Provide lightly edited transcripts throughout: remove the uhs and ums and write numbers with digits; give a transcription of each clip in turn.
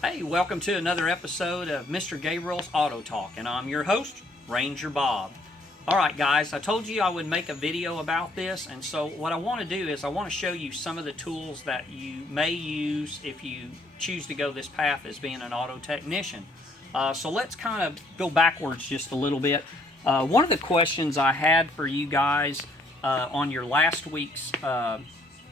Hey, welcome to another episode of Mr. Gabriels Auto Talk, and I'm your host, Ranger Bob. Alright guys, I told you I would make a video about this, and so what I want to do is I want to show you some of the tools that you may use if you choose to go this path as being an auto technician. So let's kind of go backwards just a little bit. One of the questions I had for you guys on your last week's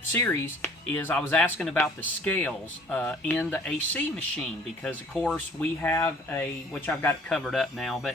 series is I was asking about the scales in the AC machine, because of course we have which I've got it covered up now, but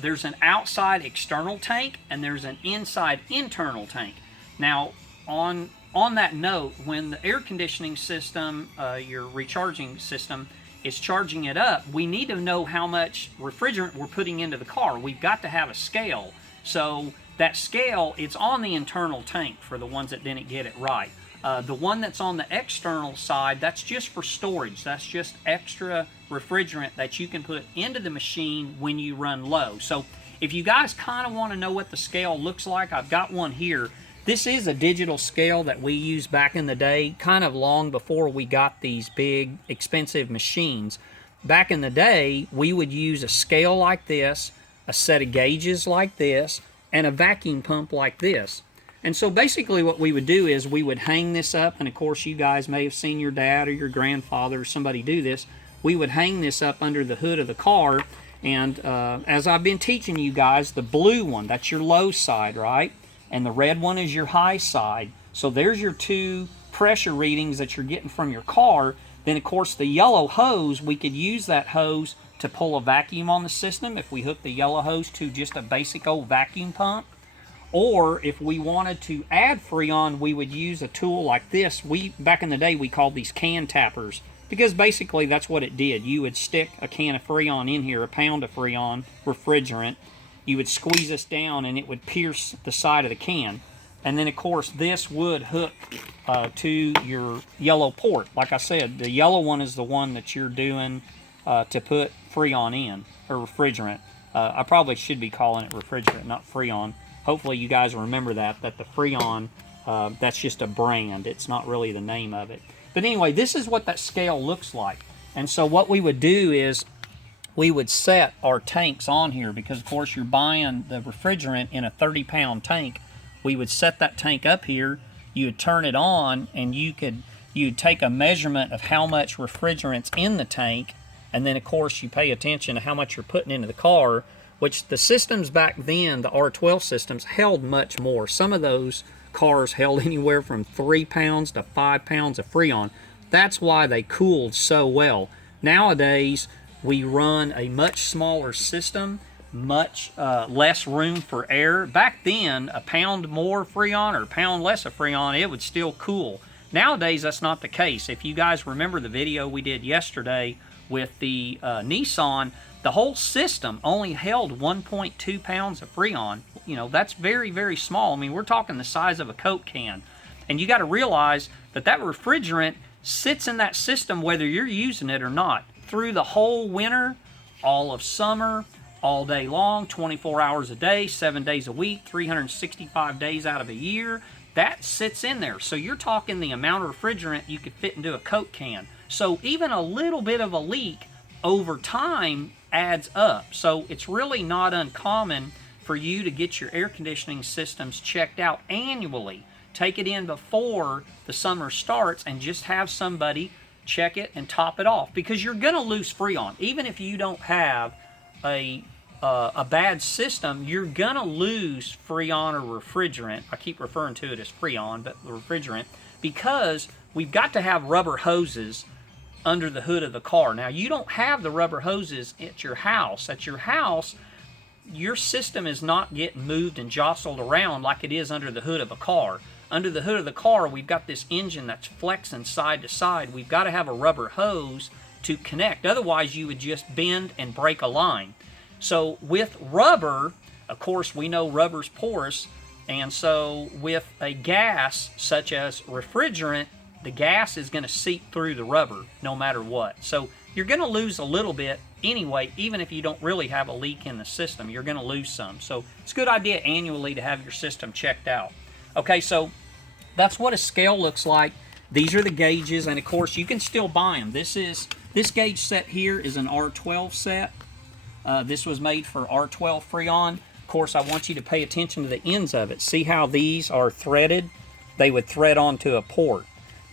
there's an outside external tank and there's an inside internal tank. Now on that note, when the air conditioning system, your recharging system, is charging it up, we need to know how much refrigerant we're putting into the car. We've got to have a scale. So that scale, it's on the internal tank for the ones that didn't get it right. The one that's on the external side, that's just for storage. That's just extra refrigerant that you can put into the machine when you run low. So if you guys kind of want to know what the scale looks like, I've got one here. This is a digital scale that we used back in the day, kind of long before we got these big, expensive machines. Back in the day, we would use a scale like this, a set of gauges like this, and a vacuum pump like this. And so basically what we would do is we would hang this up, and of course you guys may have seen your dad or your grandfather or somebody do this. We would hang this up under the hood of the car, and as I've been teaching you guys, the blue one, that's your low side, right? And the red one is your high side. So there's your two pressure readings that you're getting from your car. Then of course the yellow hose, we could use that hose to pull a vacuum on the system if we hook the yellow hose to just a basic old vacuum pump. Or if we wanted to add Freon, we would use a tool like this. Back in the day, we called these can tappers, because basically that's what it did. You would stick a can of Freon in here, a pound of Freon, refrigerant. You would squeeze this down and it would pierce the side of the can. And then of course this would hook to your yellow port. Like I said, the yellow one is the one that you're doing to put Freon in, or refrigerant. I probably should be calling it refrigerant, not Freon. Hopefully you guys remember that the Freon, that's just a brand. It's not really the name of it. But anyway, this is what that scale looks like. And so what we would do is we would set our tanks on here, because of course you're buying the refrigerant in a 30-pound tank. We would set that tank up here, you would turn it on, and you'd take a measurement of how much refrigerant's in the tank, and then of course you pay attention to how much you're putting into the car, which the systems back then, the R12 systems, held much more. Some of those cars held anywhere from 3 pounds to 5 pounds of Freon. That's why they cooled so well. Nowadays, we run a much smaller system, much less room for air. Back then, a pound more Freon or a pound less of Freon, it would still cool. Nowadays, that's not the case. If you guys remember the video we did yesterday with the Nissan, the whole system only held 1.2 pounds of Freon. You know, that's very, very small. I mean, we're talking the size of a Coke can. And you got to realize that that refrigerant sits in that system whether you're using it or not, through the whole winter, all of summer, all day long, 24 hours a day, 7 days a week, 365 days out of a year. That sits in there. So you're talking the amount of refrigerant you could fit into a Coke can. So even a little bit of a leak over time adds up. So it's really not uncommon for you to get your air conditioning systems checked out annually. Take it in before the summer starts and just have somebody check it and top it off, because you're going to lose Freon. Even if you don't have a bad system, you're going to lose Freon or refrigerant. I keep referring to it as Freon, but the refrigerant, because we've got to have rubber hoses under the hood of the car. Now, you don't have the rubber hoses at your house. At your house, your system is not getting moved and jostled around like it is under the hood of a car. Under the hood of the car, we've got this engine that's flexing side to side. We've got to have a rubber hose to connect. Otherwise, you would just bend and break a line. So with rubber, of course, we know rubber's porous, and so with a gas such as refrigerant, the gas is going to seep through the rubber no matter what. So you're going to lose a little bit anyway, even if you don't really have a leak in the system. You're going to lose some. So it's a good idea annually to have your system checked out. Okay, so that's what a scale looks like. These are the gauges, and of course you can still buy them. This is This gauge set here is an R12 set. This was made for R12 Freon. Of course, I want you to pay attention to the ends of it. See how these are threaded? They would thread onto a port.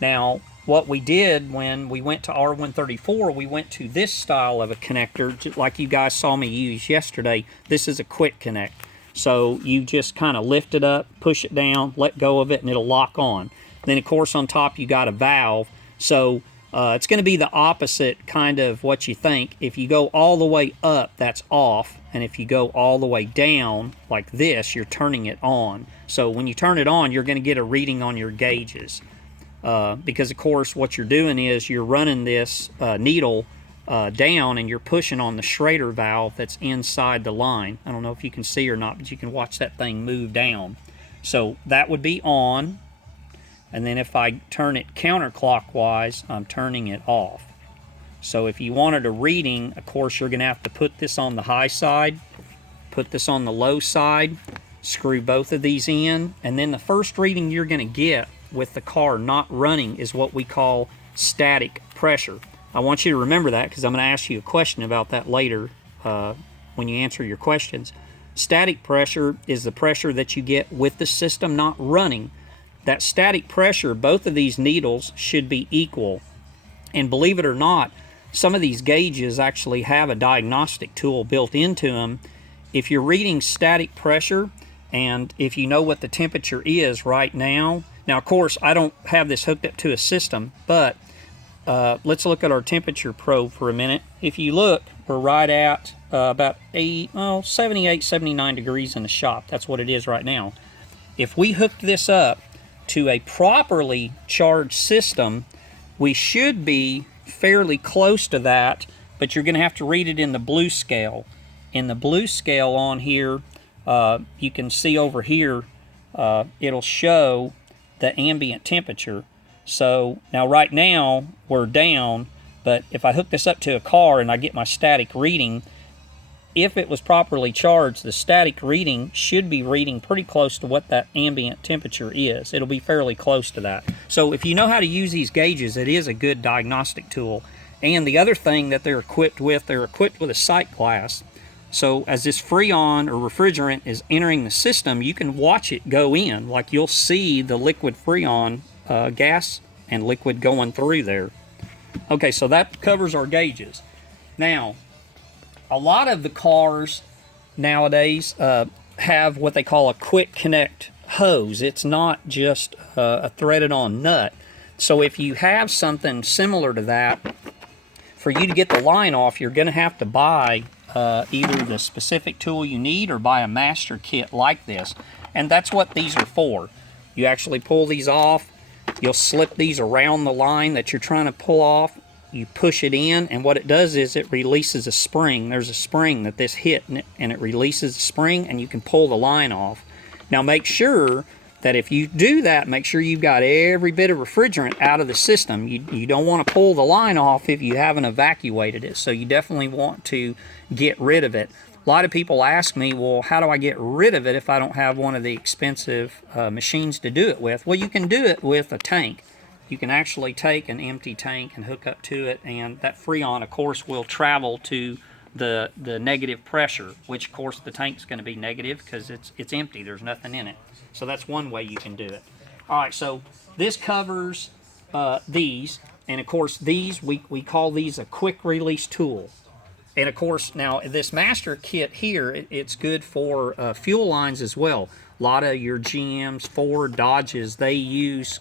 Now, what we did when we went to R134, we went to this style of a connector, just like you guys saw me use yesterday. This is a quick connect. So you just kind of lift it up, push it down, let go of it, and it'll lock on. Then, of course, on top you got a valve. So it's going to be the opposite kind of what you think. If you go all the way up, that's off. And if you go all the way down, like this, you're turning it on. So when you turn it on, you're going to get a reading on your gauges. Because, of course, what you're doing is you're running this needle down and you're pushing on the Schrader valve that's inside the line. I don't know if you can see or not, but you can watch that thing move down. So that would be on. And then if I turn it counterclockwise, I'm turning it off. So if you wanted a reading, of course, you're going to have to put this on the high side, put this on the low side, screw both of these in, and then the first reading you're going to get with the car not running is what we call static pressure. I want you to remember that because I'm going to ask you a question about that later when you answer your questions. Static pressure is the pressure that you get with the system not running. That static pressure, both of these needles should be equal. And believe it or not, some of these gauges actually have a diagnostic tool built into them. If you're reading static pressure and if you know what the temperature is right now, now of course I don't have this hooked up to a system, but let's look at our temperature probe for a minute. If you look, we're right at about 78, 79 degrees in the shop. That's what it is right now. If we hooked this up to a properly charged system, we should be fairly close to that, but you're going to have to read it in the blue scale. In the blue scale on here, you can see over here, it'll show the ambient temperature. So now right now we're down, but if I hook this up to a car and I get my static reading, if it was properly charged, the static reading should be reading pretty close to what that ambient temperature is. It'll be fairly close to that. So if you know how to use these gauges, it is a good diagnostic tool. And the other thing that they're equipped with a sight glass. So as this Freon or refrigerant is entering the system, you can watch it go in. Like you'll see the liquid Freon gas and liquid going through there. Okay, so that covers our gauges. Now, a lot of the cars nowadays have what they call a quick connect hose. It's not just a threaded on nut. So if you have something similar to that, for you to get the line off, you're going to have to buy either the specific tool you need or buy a master kit like this. And that's what these are for. You actually pull these off. You'll slip these around the line that you're trying to pull off. You push it in, and what it does is it releases a spring. There's a spring that this hit, and it releases the spring, and you can pull the line off. Now make sure that if you do that, make sure you've got every bit of refrigerant out of the system. You don't want to pull the line off if you haven't evacuated it, so you definitely want to get rid of it. A lot of people ask me, well, how do I get rid of it if I don't have one of the expensive machines to do it with? Well, you can do it with a tank. You can actually take an empty tank and hook up to it, and that Freon, of course, will travel to the negative pressure, which, of course, the tank's going to be negative because it's empty. There's nothing in it. So that's one way you can do it. All right, so this covers these, and, of course, these, we call these a quick release tool. And, of course, now this master kit here, it's good for fuel lines as well. A lot of your GMs, Ford, Dodges, they use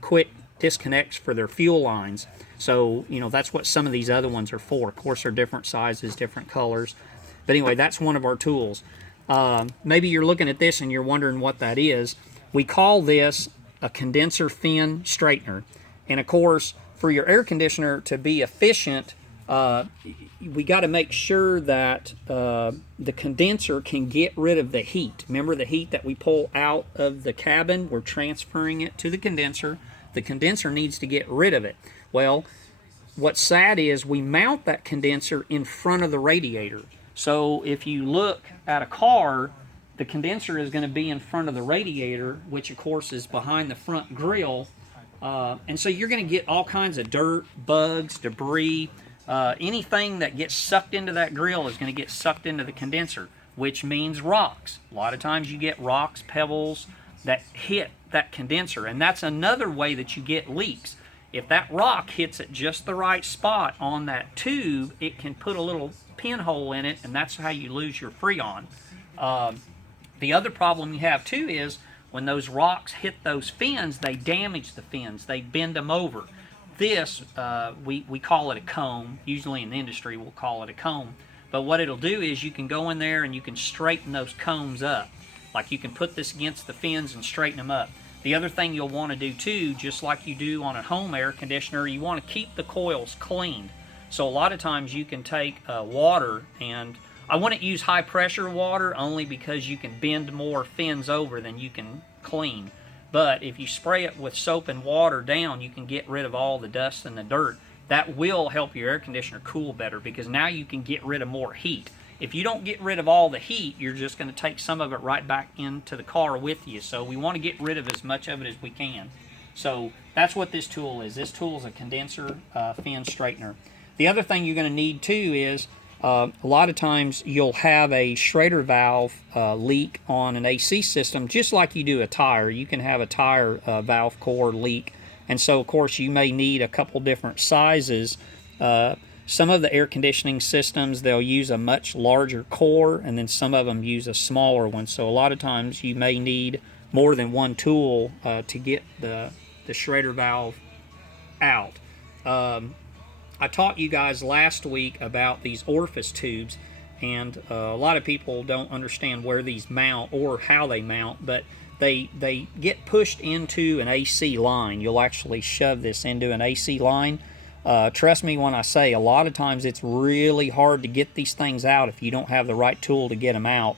quick disconnects for their fuel lines. So, you know, that's what some of these other ones are for. Of course, they're different sizes, different colors. But anyway, that's one of our tools. Maybe you're looking at this and you're wondering what that is. We call this a condenser fin straightener. And of course, for your air conditioner to be efficient, we got to make sure that the condenser can get rid of the heat. Remember the heat that we pull out of the cabin? We're transferring it to the condenser. The condenser needs to get rid of it. Well, what's sad is we mount that condenser in front of the radiator. So if you look at a car, the condenser is going to be in front of the radiator, which of course is behind the front grille. And so you're going to get all kinds of dirt, bugs, debris. Anything that gets sucked into that grill is going to get sucked into the condenser, which means rocks. A lot of times you get rocks, pebbles that hit that condenser, and that's another way that you get leaks. If that rock hits at just the right spot on that tube, it can put a little pinhole in it, and that's how you lose your Freon. The other problem you have too is when those rocks hit those fins, they damage the fins. They bend them over. This, we call it a comb. Usually in the industry, we'll call it a comb. But what it'll do is you can go in there and you can straighten those combs up. Like you can put this against the fins and straighten them up. The other thing you'll want to do too, just like you do on a home air conditioner, you want to keep the coils cleaned. So a lot of times you can take water, and I wouldn't use high pressure water only because you can bend more fins over than you can clean. But if you spray it with soap and water down, you can get rid of all the dust and the dirt. That will help your air conditioner cool better because now you can get rid of more heat. If you don't get rid of all the heat, you're just going to take some of it right back into the car with you. So we want to get rid of as much of it as we can. So that's what this tool is. This tool is a condenser fin straightener. The other thing you're going to need too is a lot of times you'll have a Schrader valve leak on an AC system, just like you do a tire. You can have a tire valve core leak. And so, of course, you may need a couple different sizes. Some of the air conditioning systems, they'll use a much larger core, and then some of them use a smaller one. So a lot of times you may need more than one tool to get the Schrader valve out. I taught you guys last week about these orifice tubes, and a lot of people don't understand where these mount or how they mount, but they get pushed into an AC line. You'll actually shove this into an AC line. Trust me when I say a lot of times it's really hard to get these things out if you don't have the right tool to get them out.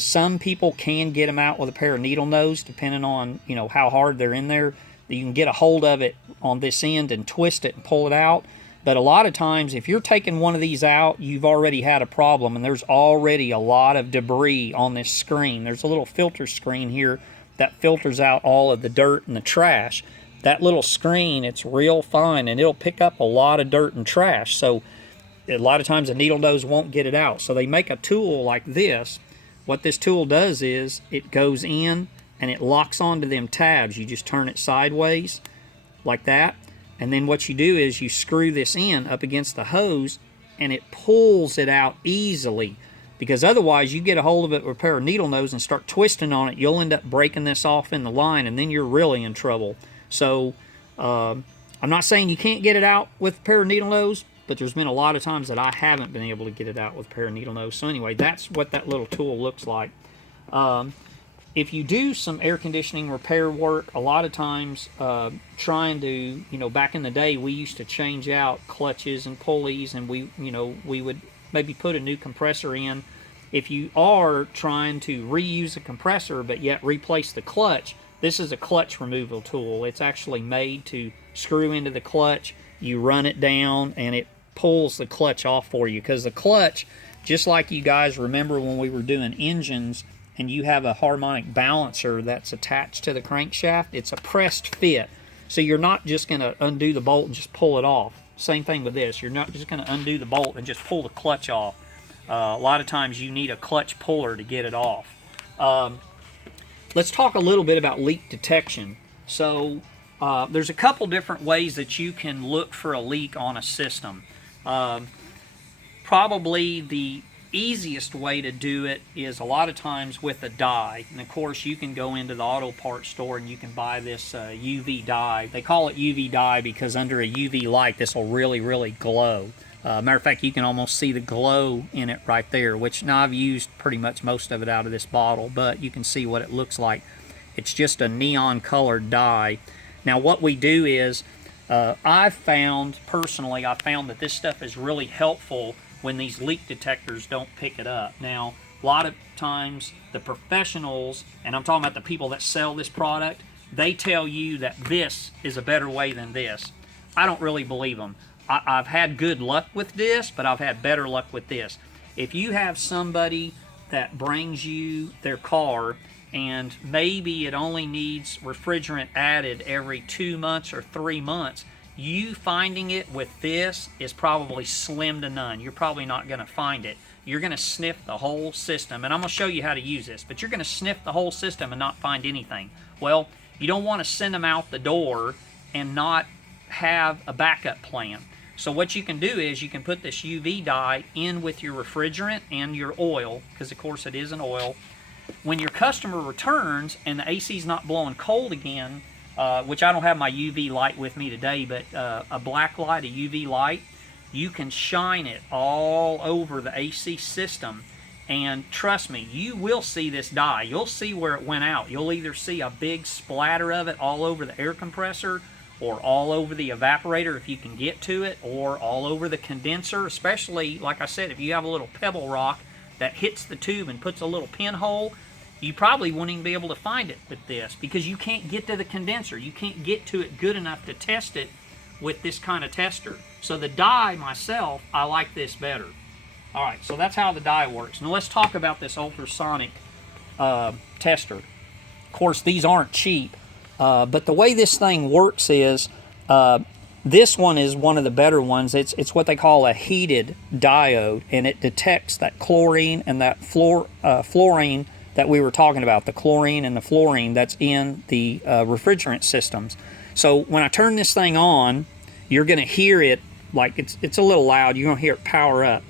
Some people can get them out with a pair of needle nose, depending on how hard they're in there. You can get a hold of it on this end and twist it and pull it out. But a lot of times, if you're taking one of these out, you've already had a problem, and there's already a lot of debris on this screen. There's a little filter screen here that filters out all of the dirt and the trash. That little screen, it's real fine, and it'll pick up a lot of dirt and trash. So a lot of times a needle nose won't get it out. So they make a tool like this. What this tool does is it goes in and it locks onto them tabs. You just turn it sideways like that. And then what you do is you screw this in up against the hose, and it pulls it out easily. Because otherwise, you get a hold of it with a pair of needle nose and start twisting on it, you'll end up breaking this off in the line, and then you're really in trouble. So I'm not saying you can't get it out with a pair of needle nose, but there's been a lot of times that I haven't been able to get it out with a pair of needle nose. So anyway, that's what that little tool looks like. If you do some air conditioning repair work, a lot of times trying to, back in the day, we used to change out clutches and pulleys, and we would maybe put a new compressor in. If you are trying to reuse a compressor but yet replace the clutch, this is a clutch removal tool. It's actually made to screw into the clutch. You run it down, and it pulls the clutch off for you. Because the clutch, just like you guys remember when we were doing engines, and you have a harmonic balancer that's attached to the crankshaft, it's a pressed fit. So you're not just going to undo the bolt and just pull it off. Same thing with this. You're not just going to undo the bolt and just pull the clutch off. A lot of times you need a clutch puller to get it off. Let's talk a little bit about leak detection. So there's a couple different ways that you can look for a leak on a system. Probably the easiest way to do it is a lot of times with a dye. And of course you can go into the auto parts store and you can buy this UV dye. They call it UV dye because under a UV light this will really glow. Matter of fact, you can almost see the glow in it right there, which now I've used pretty much most of it out of this bottle, but you can see what it looks like. It's just a neon colored dye. Now what we do is I found that this stuff is really helpful when these leak detectors don't pick it up. Now, a lot of times the professionals, and I'm talking about the people that sell this product, they tell you that this is a better way than this. I don't really believe them. I've had good luck with this, but I've had better luck with this. If you have somebody that brings you their car and maybe it only needs refrigerant added every 2 months or 3 months, You finding it with this is probably slim to none. You're probably not going to find it. You're going to sniff the whole system, and I'm going to show you how to use this, but you're going to sniff the whole system and not find anything. Well, you don't want to send them out the door and not have a backup plan. So what you can do is you can put this UV dye in with your refrigerant and your oil, because of course it is an oil. When your customer returns and the AC is not blowing cold again, which I don't have my UV light with me today, but a black light, a UV light, you can shine it all over the AC system, and trust me, you will see this dye. You'll see where it went out. You'll either see a big splatter of it all over the air compressor, or all over the evaporator if you can get to it, or all over the condenser, especially, like I said, if you have a little pebble rock that hits the tube and puts a little pinhole, you probably won't even be able to find it with this, because you can't get to the condenser. You can't get to it good enough to test it with this kind of tester. So the dye, myself, I like this better. All right, so that's how the dye works. Now let's talk about this ultrasonic tester. Of course, these aren't cheap. But the way this thing works is, this one is one of the better ones. It's what they call a heated diode, and it detects that chlorine and that fluorine that we were talking about, the chlorine and the fluorine that's in the refrigerant systems. So when I turn this thing on, you're going to hear it, like it's a little loud, you're going to hear it power up.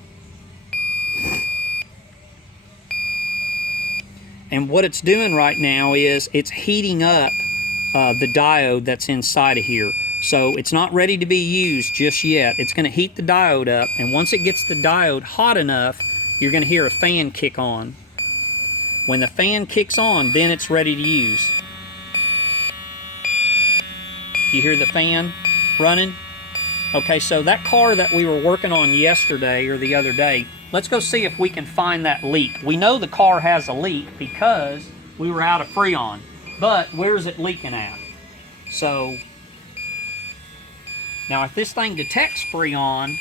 And what it's doing right now is it's heating up the diode that's inside of here. So it's not ready to be used just yet. It's going to heat the diode up, and once it gets the diode hot enough, you're going to hear a fan kick on. When the fan kicks on, then it's ready to use. You hear the fan running? Okay, so that car that we were working on yesterday or the other day, let's go see if we can find that leak. We know the car has a leak because we were out of Freon. But where's it leaking at? So, now if this thing detects Freon,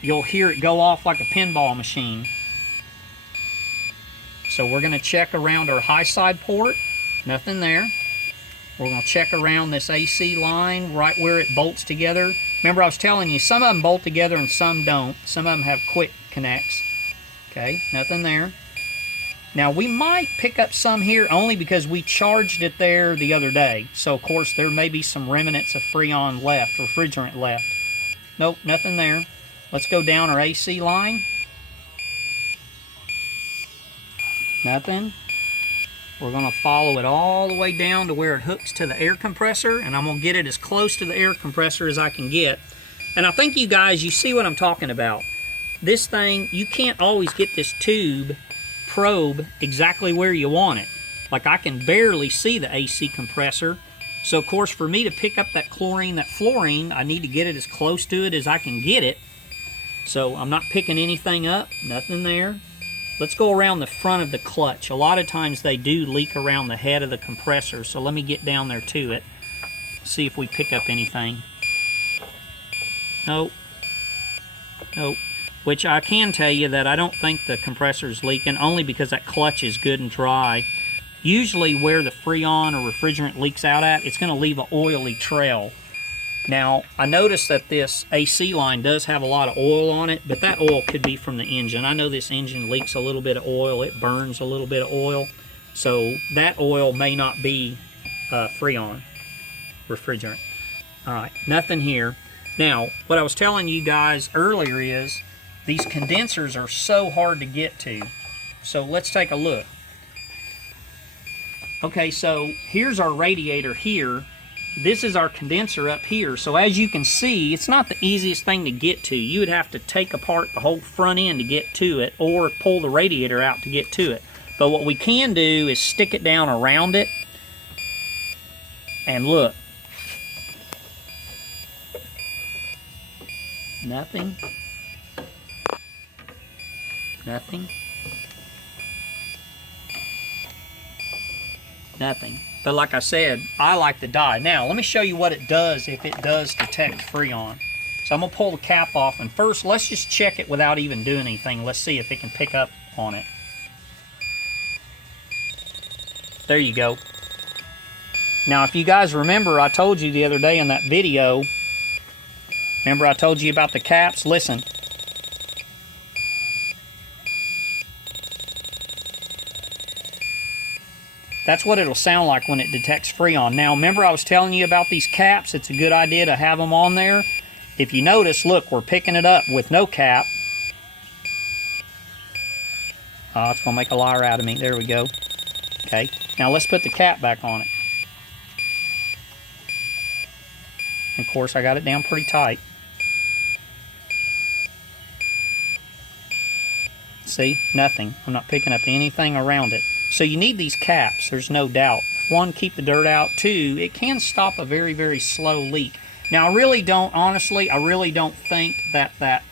you'll hear it go off like a pinball machine. So we're going to check around our high side port. Nothing there. We're going to check around this AC line right where it bolts together. Remember, I was telling you, some of them bolt together and some don't. Some of them have quick connects. Okay, nothing there. Now, we might pick up some here only because we charged it there the other day. So, of course, there may be some remnants of Freon left, refrigerant left. Nope, nothing there. Let's go down our AC line. Nothing. We're going to follow it all the way down to where it hooks to the air compressor, and I'm going to get it as close to the air compressor as I can get. And I think you guys, you see what I'm talking about. This thing, you can't always get this tube probe exactly where you want it. Like, I can barely see the AC compressor. So, of course, for me to pick up that chlorine, that fluorine, I need to get it as close to it as I can get it. So, I'm not picking anything up. Nothing there. Let's go around the front of the clutch. A lot of times they do leak around the head of the compressor. So, let me get down there to it. See if we pick up anything. Nope. Nope. Which I can tell you that I don't think the compressor is leaking, only because that clutch is good and dry. Usually where the Freon or refrigerant leaks out at, it's going to leave an oily trail. Now, I noticed that this AC line does have a lot of oil on it, but that oil could be from the engine. I know this engine leaks a little bit of oil. It burns a little bit of oil. So that oil may not be Freon refrigerant. All right, nothing here. Now, what I was telling you guys earlier is these condensers are so hard to get to. So let's take a look. Okay, so here's our radiator here. This is our condenser up here. So as you can see, it's not the easiest thing to get to. You would have to take apart the whole front end to get to it, or pull the radiator out to get to it. But what we can do is stick it down around it. And look. Nothing. Nothing. Nothing. But like I said, I like the dye. Now, let me show you what it does if it does detect Freon. So I'm going to pull the cap off, and first, let's just check it without even doing anything. Let's see if it can pick up on it. There you go. Now, if you guys remember, I told you the other day in that video Remember I told you about the caps? Listen. That's what it'll sound like when it detects Freon. Now, remember I was telling you about these caps? It's a good idea to have them on there. If you notice, look, we're picking it up with no cap. Oh, it's going to make a liar out of me. There we go. Okay, now let's put the cap back on it. Of course, I got it down pretty tight. See, nothing. I'm not picking up anything around it. So you need these caps, there's no doubt. One, keep the dirt out. Two, it can stop a very, very slow leak. Now, I really don't, honestly, I really don't think that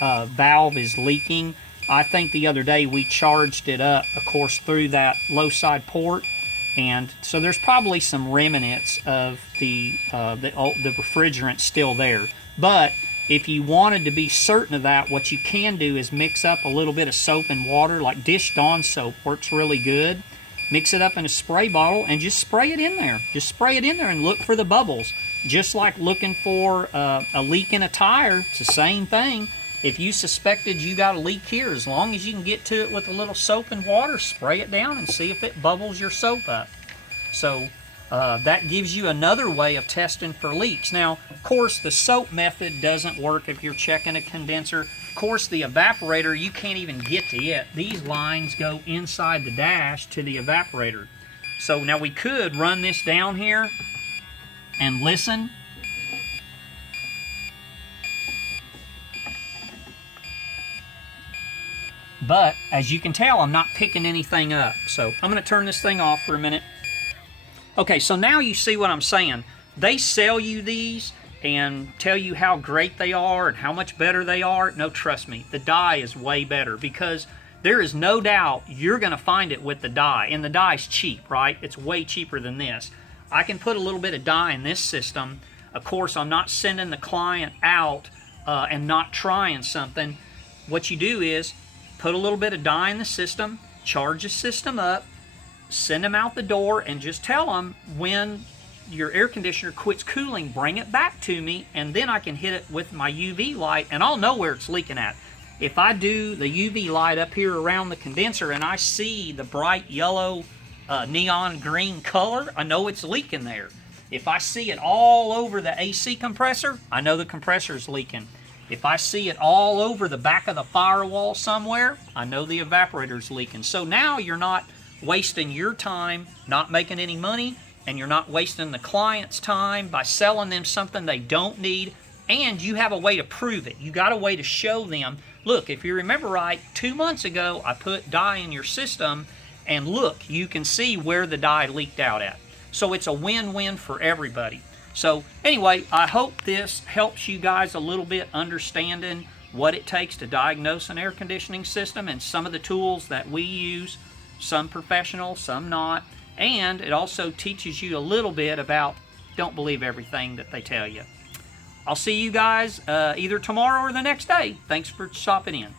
valve is leaking. I think the other day we charged it up, of course, through that low side port. And so there's probably some remnants of the refrigerant still there. But if you wanted to be certain of that, what you can do is mix up a little bit of soap and water, like Dish Dawn soap works really good. Mix it up in a spray bottle and just spray it in there. Just spray it in there and look for the bubbles. Just like looking for a leak in a tire, it's the same thing. If you suspected you got a leak here, as long as you can get to it with a little soap and water, spray it down and see if it bubbles your soap up. So that gives you another way of testing for leaks. Now, of course, the soap method doesn't work if you're checking a condenser. Of course, the evaporator, you can't even get to it. These lines go inside the dash to the evaporator. So now we could run this down here and listen. But as you can tell, I'm not picking anything up. So I'm going to turn this thing off for a minute. Okay, so now you see what I'm saying. They sell you these and tell you how great they are and how much better they are. No, trust me, the dye is way better, because there is no doubt you're going to find it with the dye. And the dye's cheap, right? It's way cheaper than this. I can put a little bit of dye in this system. Of course, I'm not sending the client out and not trying something. What you do is put a little bit of dye in the system, charge the system up, send them out the door, and just tell them when your air conditioner quits cooling, bring it back to me, and then I can hit it with my UV light, and I'll know where it's leaking at. If I do the UV light up here around the condenser and I see the bright yellow, neon green color, I know it's leaking there. If I see it all over the AC compressor, I know the compressor's leaking. If I see it all over the back of the firewall somewhere, I know the evaporator's leaking. So now you're not wasting your time, not making any money, and you're not wasting the client's time by selling them something they don't need, and you have a way to prove it. You got a way to show them, look, if you remember right, 2 months ago I put dye in your system, and look, you can see where the dye leaked out at. So it's a win-win for everybody. So anyway, I hope this helps you guys a little bit understanding what it takes to diagnose an air conditioning system and some of the tools that we use. Some professional, some not. And it also teaches you a little bit about don't believe everything that they tell you. I'll see you guys either tomorrow or the next day. Thanks for stopping in.